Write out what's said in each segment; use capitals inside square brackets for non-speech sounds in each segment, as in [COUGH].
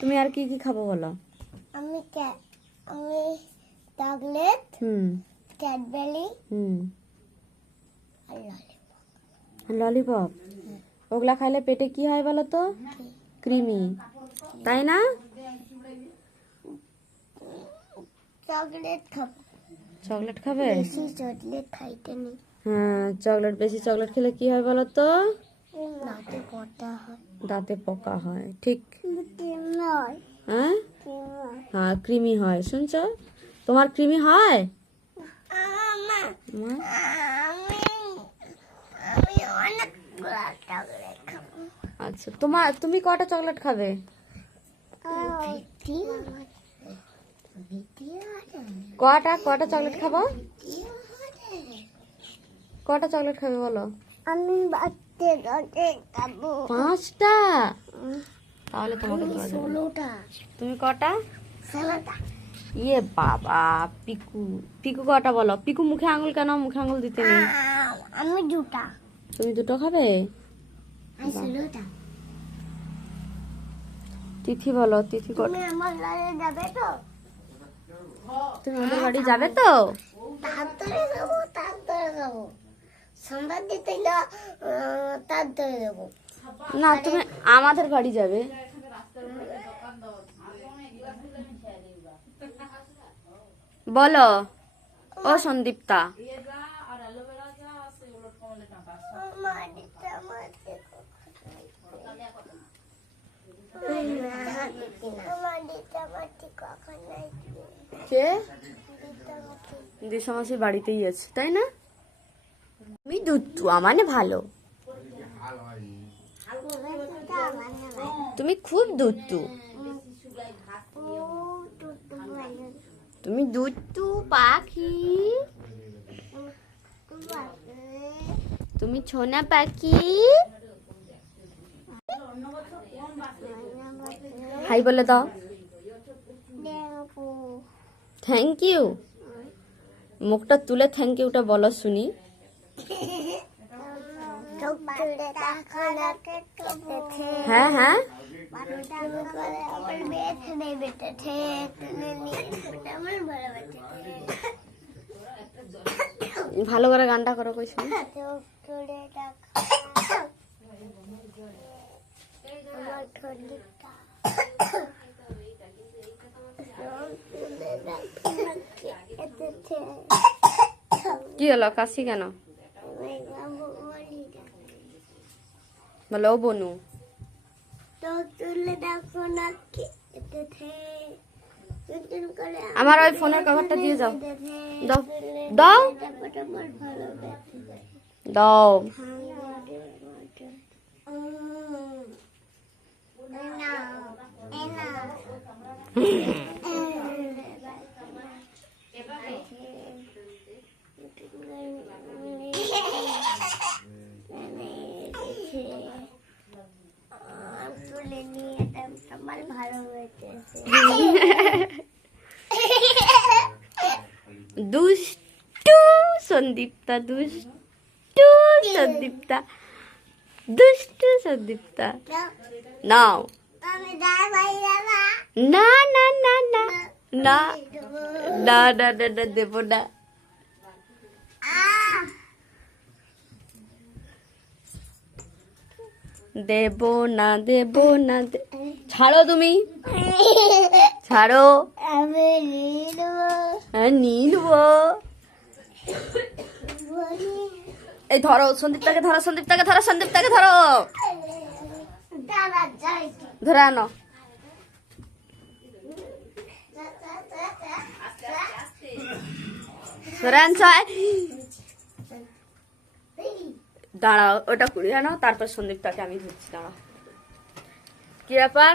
তুমি আর কি কি খাব বলো? আমি আমি চকলেট হুম। ক্যাডবেরি হুম। ললিপপ ওগুলা খাইলে পেটে কি হয় বলো তো? ক্রিমি। তাই না? চকলেট খাব। চকলেট খাবে? বেশি চকলেট খাইতে নেই। হ্যাঁ চকলেট বেশি চকলেট খেলে কি হয় বলো তো? নাতে কটা হয়। দাঁতে পোকা হয় ঠিক? হ্যাঁ। হ্যাঁ? কৃমি হয়। শুনছ? তোমার কৃমি হয়? আচ্ছা তোমার তুমি কটা চকলেট খাবে? কটা কটা চকলেট খাব? কটা চকলেট খাবে বলো? আমি পাঁচটা? তাহলে তোমাকে ষোলোটা। তুমি কটা? ষোলোটা। ইয়ে বাবা পিকু। পিকু কটা বলো? পিকু মুখে আঙুল কেন? মুখে আঙুল দিতে নেই। আমি দুটা। তুমি দুটো খাবে? তিথি বলো তিথি কটা? যাবে তো? তুমি আমাদের বাড়ি যাবে তো? তাড়াতাড়ি যাব তাড়াতাড়ি যাব। সোমবার দিতে তাড়াতাড়ি যাব না তুমি আমাদের বাড়ি যাবে। বলো। ও সন্দীপ্তা। কে? দিশামাসি বাড়িতেই আছে তাই না? আমি দুত্তু মানে ভালো। তুমি খুব দুত্তু। তুমি দুত্তু পাখি। তুমি ছোনা পাখি। হাই বলে দাও। থ্যাংক ইউ মুখটা তুলে থ্যাংক ইউটা বলো শুনি। হ্যাঁ হ্যাঁ। ভালো করে গানটা করো কই শুনি কি হলো কাশি কেন? বলো বনু আমার ওই ফোনের কভারটা দিয়ে যাও। দাও। দাও। দাও। দুষ্টু সন্দীপ্তা দুষ্টু সন্দীপ্তা দুষ্টু সন্দীপ্তা নাও না না না না না না না না না দেব না দেব না দেব না ছাড়ো তুমি ছাড়ো। আমি হ্যাঁ নিয়ে নেব এই ধরো সন্দীপটাকে ধরো সন্দীপটাকে ধরো সন্দীপটাকে ধরো। ধরে আনো। ধরে আনছ দাঁড়াও ওটা কুড়িয়ে আনো তারপর সন্দীপটাকে আমি ধরছি দাঁড়াও। কি ব্যাপার?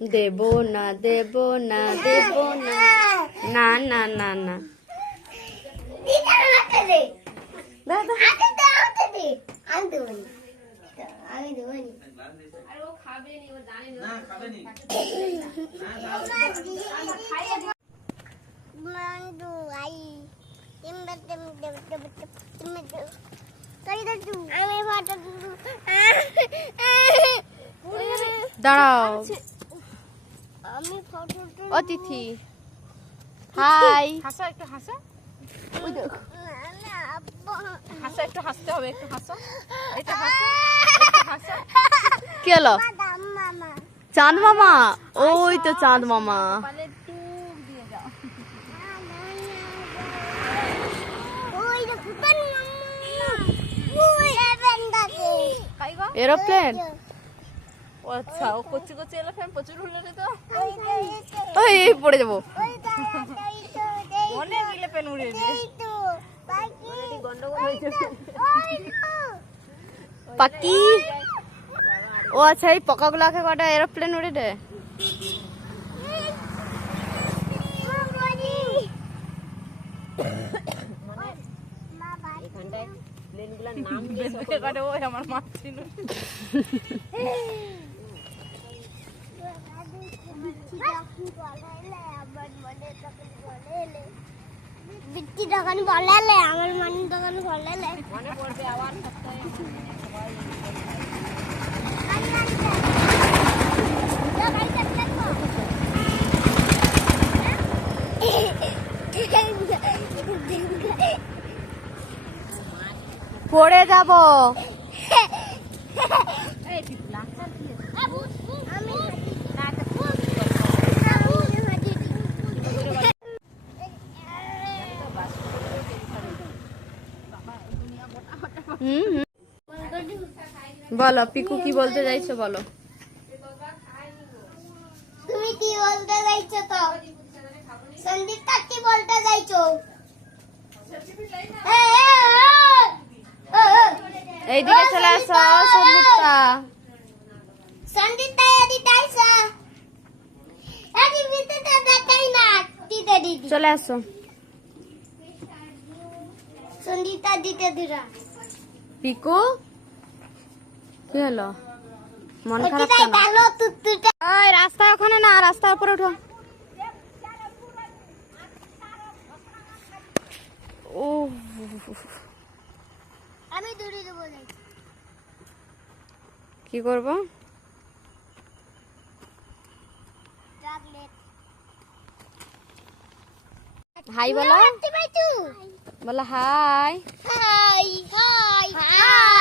দেব না দেব না দেব না। না না না না। দাঁড়াও। আমি ফটোটা অতিথি হাই হাসা একটু হাসা ওই দেখো একটু হাসতে হবে একটু হাসো হাসো চাঁদ মামা ওই তো চাঁদ মামা এরোপ্লেন আচ্ছা ও কচি কচি এলে ফ্যান প্রচুর হুলরে তো ওই পড়ে যাব। অনেক গিলে প্যান উড়ে পাকি ও আচ্ছা এই পকাগুলাকে কটা এরোপ্লেন উড়ে দেয়? প্লেনগুলোর নাম [LAUGHS] আমার মাছ ছিল। [LAUGHS] বিত্তি দোকান বলালে আমার মানে দোকান বলালে মনে পড়বে পড়ে যাব [LAUGHS] এই পিপলা হুম হুম। বলো পিকু কি বলতে চাইছো বলো। তুমি কি বলতে চাইছো তো? সন্দীপটা কি বলতে চাইছো। এইদিকে চলে আসো সন্দীপটা সন্দীপটা। এদিকে আইসো। এদি ভিতরে দেখাই না দিদি চলে আসো। সন্দীপটা দিতে দিরা পিকু? কি হলো? মন খারাপ ওই রাস্তা ওখানে না রাস্তার উপরে উঠো। ও আমি দেবো কি করব চকলেট হাই বলো। বলো হাই হাই। হাই।